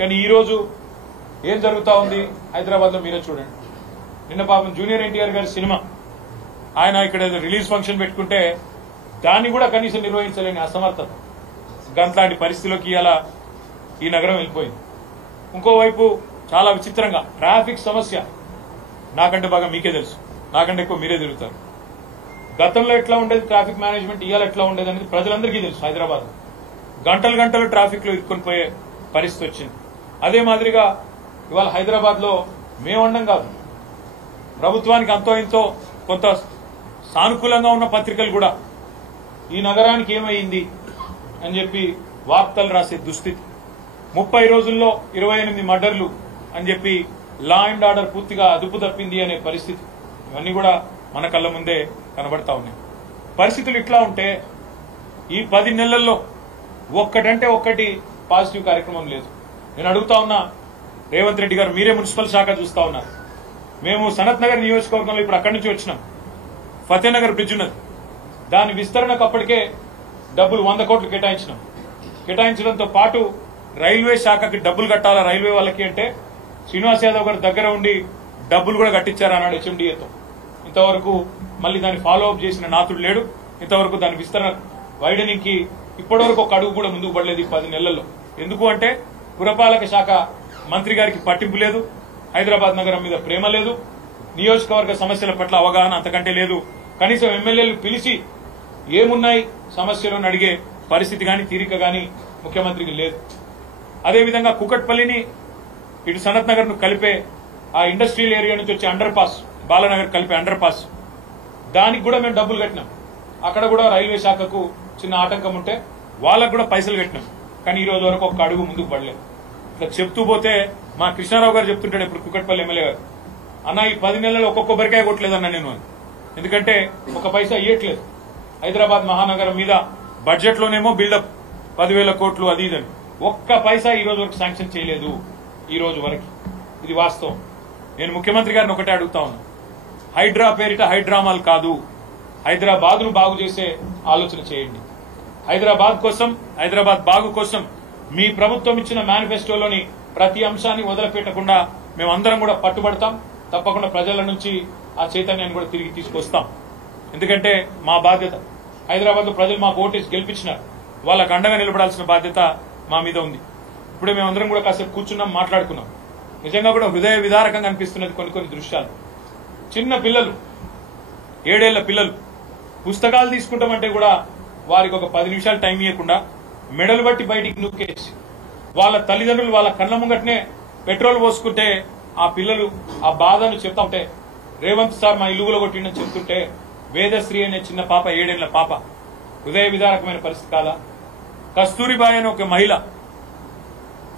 కానీ ఈరోజు ఏం జరుగుతూ ఉంది హైదరాబాద్లో మీరే చూడండి. నిన్న పాపం జూనియర్ ఎన్టీఆర్ గారి సినిమా ఆయన ఇక్కడ రిలీజ్ ఫంక్షన్ పెట్టుకుంటే దాన్ని కూడా కనీసం నిర్వహించలేని అసమర్థత, గంట్లాంటి పరిస్థితిలోకి ఇలా ఈ నగరం వెళ్ళిపోయింది. ఇంకోవైపు చాలా విచిత్రంగా ట్రాఫిక్ సమస్య నాకంటే బాగా మీకే తెలుసు, నాకంటే ఎక్కువ మీరే తిరుగుతారు. గతంలో ఎట్లా ఉండేది ట్రాఫిక్ మేనేజ్మెంట్, ఇవాళ ఎట్లా ఉండేది అనేది ప్రజలందరికీ తెలుసు. హైదరాబాద్ గంటలు గంటలు ట్రాఫిక్ లో ఇరుక్కొని పోయే పరిస్థితి వచ్చింది. అదే మాదిరిగా ఇవాళ హైదరాబాద్ లో మేమండం కాదు, ప్రభుత్వానికి అంతో ఇంతో కొంత సానుకూలంగా ఉన్న పత్రికలు కూడా ఈ నగరానికి ఏమైంది అని చెప్పి వార్తలు రాసే దుస్థితి. 30 రోజుల్లో 28 మర్డర్లు అని చెప్పి లా అండ్ ఆర్డర్ పూర్తిగా అదుపు తప్పింది అనే పరిస్థితి. ఇవన్నీ కూడా మన కళ్ళ ముందే కనబడతా ఉన్నాయి. పరిస్థితులు ఇట్లా ఉంటే ఈ 10 నెలల్లో ఒక్కటంటే ఒక్కటి పాజిటివ్ కార్యక్రమం లేదు. నేను అడుగుతా ఉన్నా రేవంత్ రెడ్డి గారు, మీరే మున్సిపల్ శాఖ చూస్తా ఉన్నారు. మేము సనత్ నగర్ నియోజకవర్గంలో ఇప్పుడు అక్కడి నుంచి వచ్చినాం. ఫతేనగర్ బ్రిడ్జ్ ఉన్నది, దాని విస్తరణకు అప్పటికే డబ్బులు 100 కోట్లు కేటాయించినాం. కేటాయించడంతో పాటు రైల్వే శాఖకి డబ్బులు కట్టాలా రైల్వే వాళ్ళకి అంటే శ్రీనివాస్ యాదవ్ గారి దగ్గర ఉండి డబ్బులు కూడా కట్టించారన్నాడు హెచ్ఎండిఏతో. ఇంతవరకు మళ్ళీ దాన్ని ఫాలో అప్ చేసిన నాతుడు లేడు. ఇంతవరకు దాని విస్తరణ వైడనింగ్ కి ఇప్పటివరకు ఒక అడుగు కూడా ముందుకు పడలేదు ఈ 10 నెలల్లో. ఎందుకు అంటే పురపాలక శాఖ మంత్రి గారికి పట్టింపు లేదు, హైదరాబాద్ నగరం మీద ప్రేమ లేదు, నియోజకవర్గ సమస్యల పట్ల అవగాహన అంతకంటే లేదు. కనీసం ఎమ్మెల్యేలు పిలిచి ఏమున్నాయి సమస్యలను అడిగే పరిస్థితి గాని తీరిక గాని ముఖ్యమంత్రికి లేదు. అదేవిధంగా కూకట్పల్లిని ఇటు సనత్ నగర్ ను కలిపే ఆ ఇండస్ట్రియల్ ఏరియా నుంచి వచ్చే అండర్ పాస్, బాలానగర్ కలిపే అండర్ పాస్, దానికి కూడా మేము డబ్బులు కట్టినాం. అక్కడ కూడా రైల్వే శాఖకు చిన్న ఆటంకం ఉంటే వాళ్ళకు కూడా పైసలు కట్టినాం. కానీ ఈ రోజు వరకు ఒక్క అడుగు ముందుకు పడలేదు. ఇట్లా చెప్తూ పోతే మా కృష్ణారావు గారు చెప్తుంటాడు ఇప్పుడు కూకట్పల్లి ఎమ్మెల్యే గారు, అన్న ఈ 10 నెలల్లో ఒక్కొక్క కొబ్బరికాయ కొట్టలేదన్నా నేను, ఎందుకంటే ఒక పైసా ఇయ్యట్లేదు. హైదరాబాద్ మహానగరం మీద బడ్జెట్ లోనేమో బిల్డప్ 10,000 కోట్లు అది ఇదని, ఒక్క పైసా ఈ రోజు వరకు శాంక్షన్ చేయలేదు. ఈ రోజు వరకు ఇది వాస్తవం. నేను ముఖ్యమంత్రి గారిని ఒకటే అడుగుతా ఉన్నా, హైడ్రా పేరిట హైడ్రామాలు కాదు, హైదరాబాద్ ను బాగు చేసే ఆలోచన చేయండి. హైదరాబాద్ కోసం, హైదరాబాద్ బాగు కోసం మీ ప్రభుత్వం ఇచ్చిన మేనిఫెస్టోలోని ప్రతి అంశాన్ని వదిలిపెట్టకుండా మేమందరం కూడా పట్టుబడతాం. తప్పకుండా ప్రజల నుంచి ఆ చైతన్యాన్ని కూడా తిరిగి తీసుకొస్తాం. ఎందుకంటే మా బాధ్యత, హైదరాబాద్ లో ప్రజలు మాకు ఓటేసి గెలిపించినారు, వాళ్ళకు అండగా నిలబడాల్సిన బాధ్యత మా మీద ఉంది. ఇప్పుడే మేమందరం కూడా కాసేపు కూర్చున్నాం, మాట్లాడుకున్నాం. నిజంగా కూడా హృదయ విదారకంగా అనిపిస్తున్నది కొన్ని దృశ్యాలు. చిన్న పిల్లలు, 7 ఏళ్ల పిల్లలు పుస్తకాలు తీసుకుంటామంటే కూడా వారికి ఒక 10 నిమిషాలు టైం ఇవ్వకుండా మెడలు బట్టి బయటికి నూకేసి వాళ్ళ తల్లిదండ్రులు వాళ్ళ కళ్ళ ముంగటనే పెట్రోల్ పోసుకుంటే ఆ పిల్లలు ఆ బాధను చెప్తా ఉంటే, రేవంత్ సార్ మా ఇల్లు కొట్టిండని చెప్తుంటే వేదశ్రీ అనే చిన్న పాప, 7 ఏళ్ల పాప, హృదయ విదారకమైన పరిస్థితి కాదా? కస్తూరిబాయి అనే ఒక మహిళ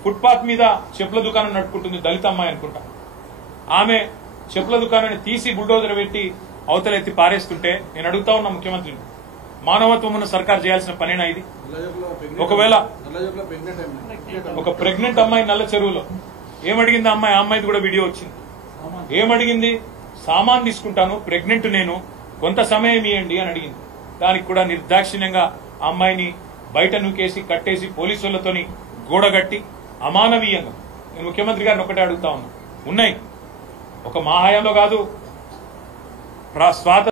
ఫుట్పాత్ మీద చెప్పుల దుకాణం నడుపుకుంటుంది, దళిత అమ్మాయి అనుకుంటా. ఆమె చెప్పుల దుకాణాన్ని తీసి బుల్డోజర్ పెట్టి అవతల ఎత్తి పారేస్తుంటే నేను అడుగుతా ఉన్నా ముఖ్యమంత్రిని, మానవత్వం ఉన్న సర్కార్ చేయాల్సిన పనేనా ఇది? ఒకవేళ ఒక ప్రెగ్నెంట్ అమ్మాయి నల్ల చెరువులో ఏమడిగింది ఆ అమ్మాయి? ఆ అమ్మాయిది కూడా వీడియో వచ్చింది. ఏమడిగింది? సామాన్ తీసుకుంటాను, ప్రెగ్నెంట్ నేను, కొంత సమయం ఇవ్వండి అని అడిగింది. దానికి కూడా నిర్దాక్షిణ్యంగా ఆ అమ్మాయిని బయట నూకేసి కట్టేసి పోలీసులతోని గోడగట్టి అమానవీయంగా. నేను ముఖ్యమంత్రి గారిని ఒకటే అడుగుతా ఉన్నా, ఉన్నాయి ఒక మా హయాంలో కాదు, స్వాతంత్ర